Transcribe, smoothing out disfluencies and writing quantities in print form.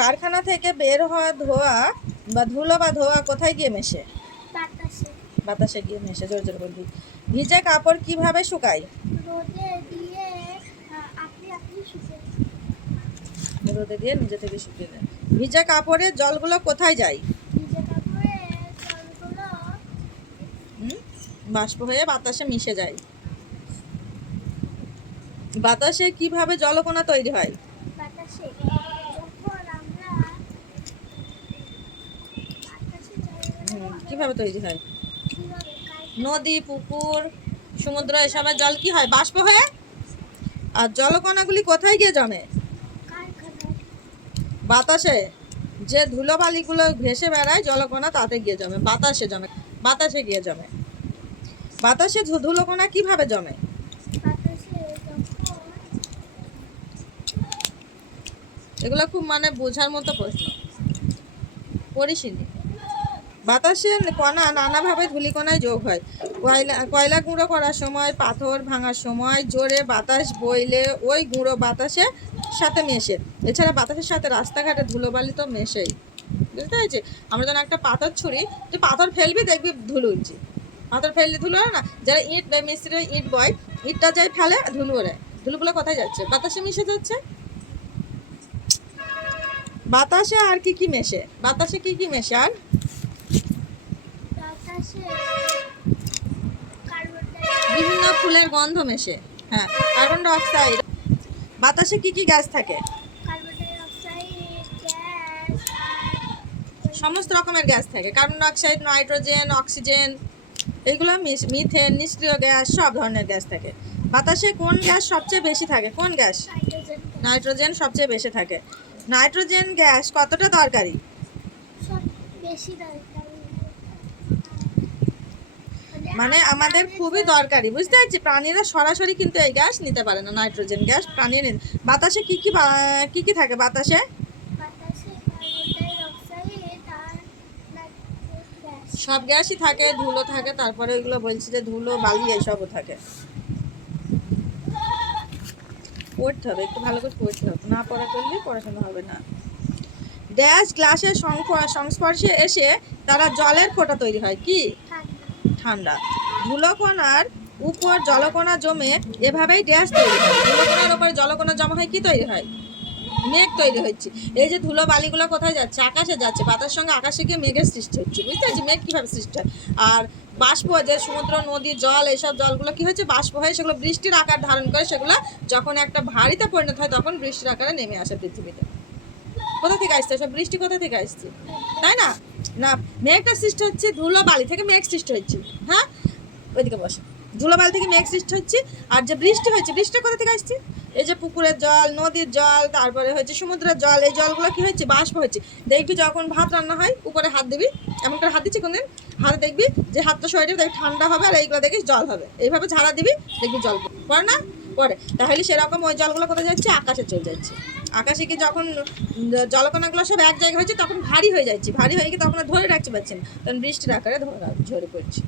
কারখানা থেকে বের হওয়া ধোঁয়া বা ধুলো বা ধোঁয়া কোথায় গিয়ে মেশে? বাতাসে। বাতাসে গিয়ে মেশে। জোরে জোরে বলবি। ভিজে কাপড় কিভাবে শুকায়? রোদে দিয়ে আপনি আপনি শুকিয়ে রোদে দিয়ে নিজে থেকে শুকিয়ে দেয়। ভিজে কাপড়ের জলগুলো কোথায় যায়? ভিজে কাপড়ে জলগুলো বাষ্প হয়ে বাতাসে মিশে যায়। বাতাসে কিভাবে জলকণা তৈরি হয়? বাতাসে যখন আমরা বাতাসে কিভাবে তৈরি হয়? কিভাবে নদী, পুকুর, সমুদ্র এসবের জল কি হয়? বাষ্প হয়ে। আর জলকণাগুলি কোথায় গিয়ে জমে? কারখানায়। বাতাসে। যে ধুলোবালিগুলো ভেসে বেড়ায় জলকণা তাতে গিয়ে জমে। বাতাসে জমে। বাতাসে গিয়ে জমে। বাতাসে ধুলোকণা কিভাবে জমে? বাতাসে যখন এগুলো খুব মানে বোঝার মতো প্রশ্ন, পড়িসনি। বাতাসে কণা নানাভাবে ধূলিকণায় যোগ হয়। কয়লা গুঁড়ো করার সময়, পাথর ভাঙার সময় জোরে বাতাস বইলে ওই গুঁড়ো বাতাসের সাথে মেশে। এছাড়া বাতাসের সাথে রাস্তাঘাটে ধুলোবালি তো মেশেই। বুঝতে পেরেছি? আমরা যখন একটা পাথর ছুঁড়ি, তুই পাথর ফেলবি দেখবি ধুলো উঠছে। পাথর ফেললে ধুলো হয় না? যারা ইট বা মিস্ত্রি ইট বয়, ইটটা যাই ফেলে ধুলো ওড়ে। ধুলোগুলো কোথায় যাচ্ছে? বাতাসে মিশে যাচ্ছে। বাতাসে আর কি কি মেশে? বাতাসে কি কি মেশে? আর বাতাসে বিভিন্ন ফুলের গন্ধ মেশে। হ্যাঁ, কার্বন ডাই অক্সাইড। বাতাসে কি কি গ্যাস থাকে? কার্বন ডাই অক্সাইড, গ্যাস, সমস্ত রকমের গ্যাস থাকে। Carbon die oxide, nitrogen, oxygen, এগুলো মিথেন, নিষ্ক্রিয় গ্যাস, সব ধরনের গ্যাস থাকে। বাতাসে কোন গ্যাস সবচেয়ে বেশি থাকে? কোন গ্যাস? নাইট্রোজেন। নাইট্রোজেন সবচেয়ে বেশি থাকে। নাইট্রোজেন গ্যাস কতটা দরকারি? সব বেশি দরকার। মানে আমাদের খুবই দরকারি, বুঝতে পারছি। প্রাণীরা সরাসরি কিন্তু এই গ্যাস নিতে পারে না, নাইট্রোজেন গ্যাস প্রাণীরা। বাতাসে কি কি থাকে? বাতাসে বাতাসে কার্বন ডাই অক্সাইড আর নাইট্রোজেন গ্যাস। সব গ্যাসই থাকে, ধুলো থাকে, তারপরে ওইগুলো বলছি যে ধুলো বালি এসবও থাকে। পড়তে হবে, একটু ভালো করে পড়তে হবে, না পড়া করলে পড়াশোনা হবে না। ড্যাশ গ্লাসের সংস্পর্শে এসে তারা জলের ফোঁটা তৈরি হয়। কি? ঠান্ডা। ধুলোকণার উপর জলকণা জমে এভাবেই ড্যাশ তৈরি হয়। ধুলোকণার উপর জলকণা জমা হয়, কি তৈরি হয়? মেঘ তৈরি হচ্ছে। এই যে ধুলো বালিগুলো কোথায় যাচ্ছে? আকাশে যাচ্ছে। বাতাসের সঙ্গে আকাশে গিয়ে মেঘের সৃষ্টি হচ্ছে, বুঝতে পারছি? মেঘ কীভাবে সৃষ্টি হয়? আর বাষ্প, যে সমুদ্র, নদী, জল, এইসব জলগুলো কী হচ্ছে? বাষ্প হয়ে সেগুলো বৃষ্টির আকার ধারণ করে। সেগুলো যখন একটা ভারীতে পরিণত হয় তখন বৃষ্টির আকারে নেমে আসে পৃথিবীতে। কোথা থেকে আসছে সব বৃষ্টি? কোথা থেকে আসছে? তাই না? না, মেঘটা সৃষ্টি হচ্ছে ধুলো বালি থেকে। মেঘ সৃষ্টি হচ্ছে। হ্যাঁ, ওইদিকে বসে। ধুলোবালি থেকে মেঘ সৃষ্টি হচ্ছে। আর যে বৃষ্টি হচ্ছে, বৃষ্টি কোথা থেকে আসছে? এই যে পুকুরের জল, নদীর জল, তারপরে হচ্ছে সমুদ্রের জল, এই জলগুলো কি হচ্ছে? বাষ্প হচ্ছে। দেখবি যখন ভাত রান্না হয় উপরে হাত দিবি, এমন করে হাত দিচ্ছি কোনদিন, হাতে দেখবি যে হাতটা সরে যাবে, দেখবি ঠান্ডা হবে, আর এইগুলো দেখিস জল হবে। এইভাবে ঝাড়া দিবি, দেখবি জল পড়ে না? পড়ে। তাহলে সেরকম ওই জলগুলো কোথায় যাচ্ছে? আকাশে চলে যাচ্ছে। আকাশে কি যখন জলকণাগুলো সব এক জায়গায় হয়েছে তখন ভারী হয়ে যাচ্ছে। ভারী হয়ে গিয়ে তখন আর ধরে রাখতে পারছে না, তখন বৃষ্টির আকারে ঝরে পড়ছে।